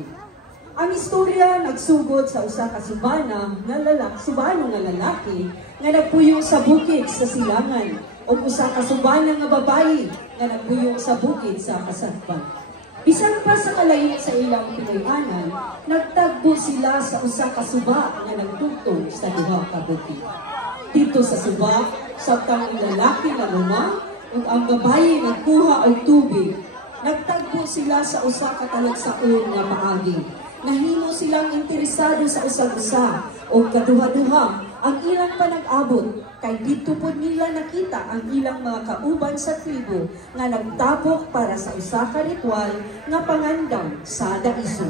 babae. Ang istorya nagsugod sa usa ka subano nga lalaki nga nagpuyo sa bukid sa silangan o usa ka subana nga babae nga nagpuyo sa bukid sa kasadpan. Bisan pa sa kalayo sa ilang pinay-anan, nagtagbo sila sa usa ka suba nga nagtugtog sa duha ka bukid. Dito sa suba, sabtang ang lalaki nga luma ug ang babae nagkuha og tubig, nagtagbo sila sa usa ka talagsaon nga paagi. Nahimo silang interesado sa usag-usa o kaduha-duha ang ilang panag-abot kay dito po nila nakita ang ilang mga kauban sa tribo nga nagtapok para sa usa ka ritual nga pangandam sa daiso.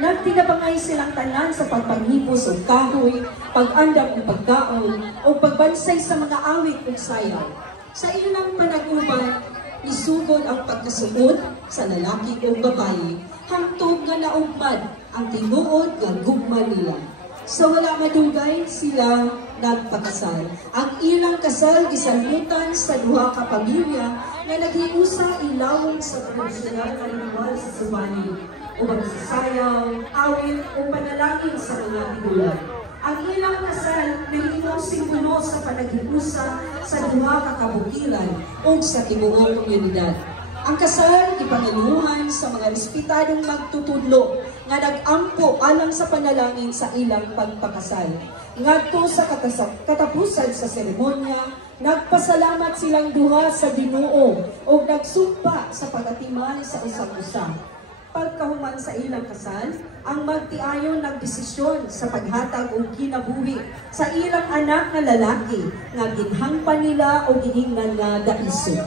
Nagtinabangay silang tanan sa pagpanghipos o kahoy, pag-andam o pagkaon, o pagbansay sa mga awit o sayaw. Sa ilang panag-uban, isugod ang pagkasuod sa lalaki o babae, hangtod nga naugmad ang tinuod nga gugma nila. Sa wala madugay, sila nagpakasal. Ang ilang kasal gisalutan sa duha ka pamilya nga naghiusa ilawom sa tradisyonal nga ritual sa subani, ubang sasayaw, awit o panalangin sa mga tigulang. Ang ilang kasal nahimong simbolo sa panaghiusa sa duha ka kabukiran o sa tibuok komunidad. Ang kasal ipangaluhan sa mga respetadong magtutudlo nga nag-ampo alang sa panalangin sa ilang pagpakasal. Ngadto sa katapusan sa seremonya, nagpasalamat silang duha sa Ginoo o nagsumpa sa pag-atiman sa usang-usa. Pagkahuman sa ilang kasal, ang magtiayon nagdesisyon sa paghatag o kinabuhi sa ilang anak na lalaki nga ginhangpan nila o ginhingnan nga daiso.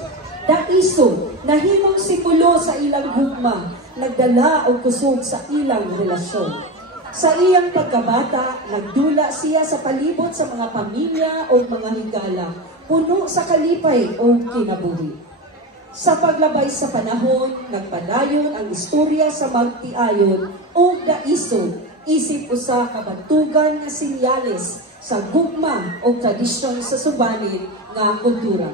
Daiso, nahimong simbolo sa ilang hugma, nagdala o kusog sa ilang relasyon. Sa iyang pagkabata, nagdula siya sa palibot sa mga pamilya o mga higala, puno sa kalipay o kinabuhi. Sa paglabay sa panahon, nagpadayon ang istorya sa magtiayon o daiso, isip usa ka batugan nga sinyales sa gugma o tradisyon sa subanin nga kultura.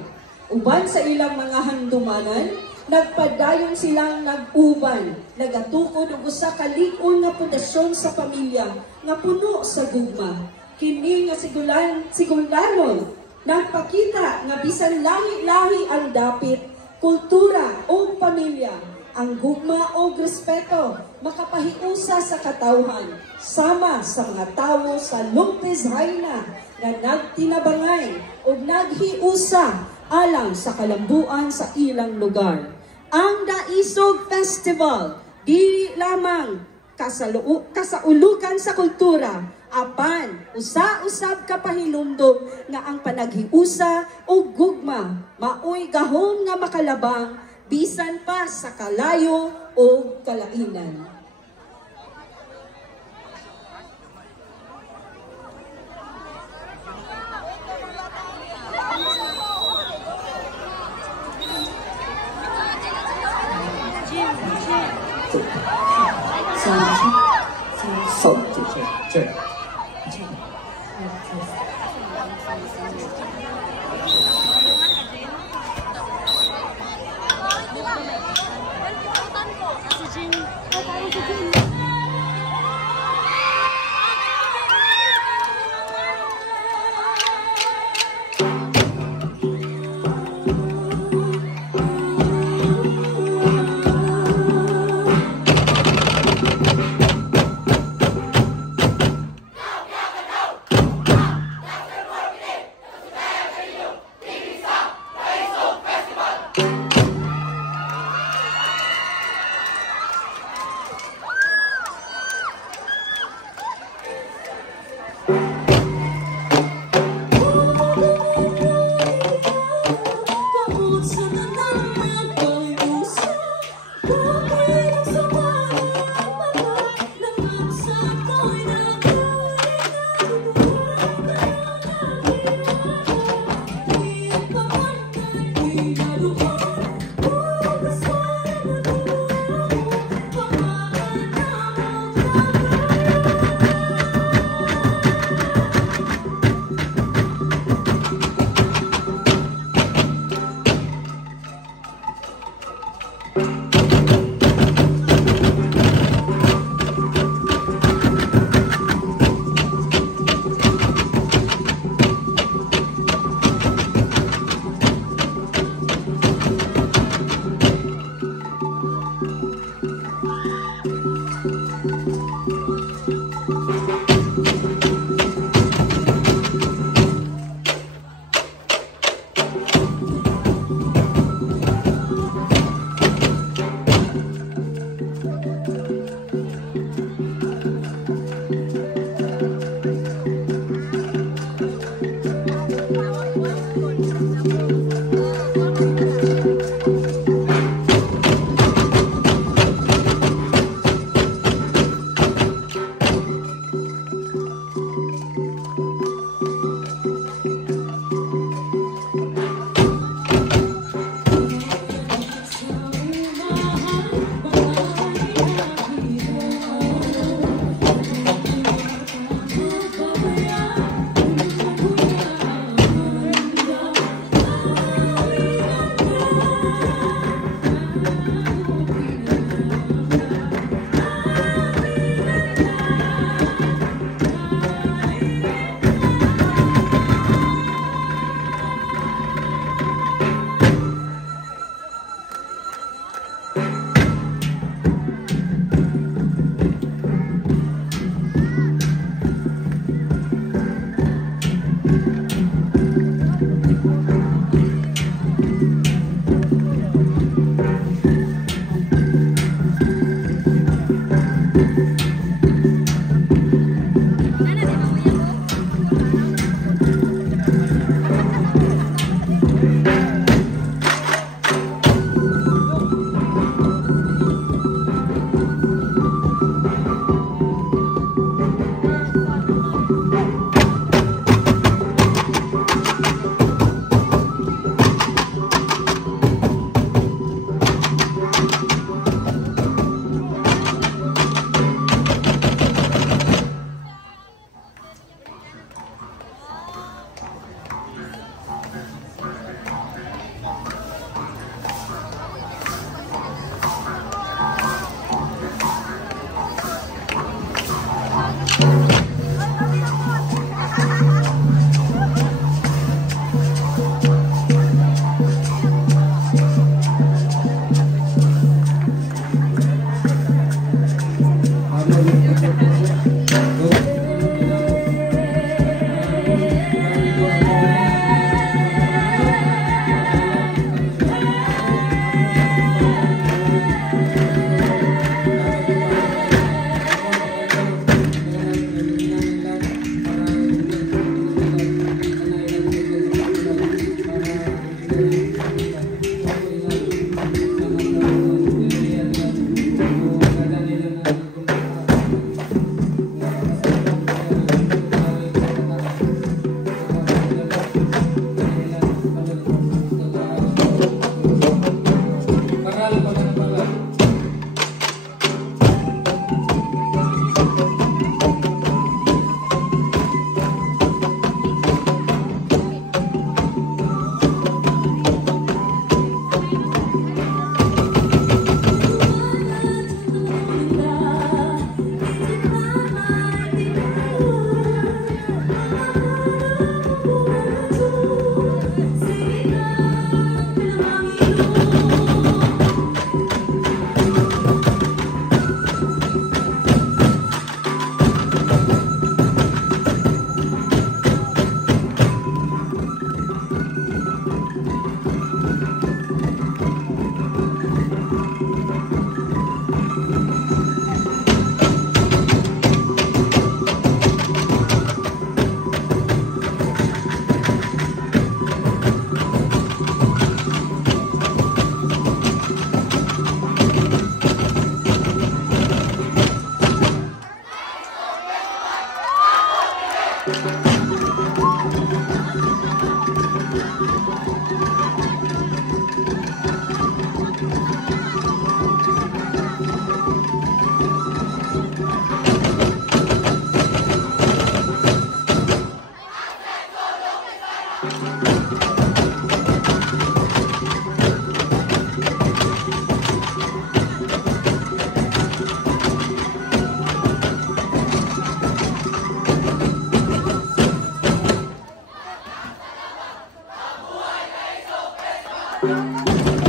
Uban sa ilang mga handumanan, nagpadayon silang nag-uban, nagatukod og usa ka ligon nga pundasyon sa pamilya nga puno sa gugma. Kini nga sigulanon nagpakita nga bisan lahi-lahi ang dapit, kultura o pamilya, ang gugma o respeto makapahiusa sa katawhan sama sa mga tawo sa Lopez Haina nga nagtinabangay o naghiusa alang sa kalambuan sa ilang lugar. Ang Daisog Festival, di lamang kasaulugan sa kultura, apan usa-usab ka pahinumdom nga ang panaghiusa o gugma maoy gahom nga makalabang bisan pa sa kalayo o kalainan. Thank you.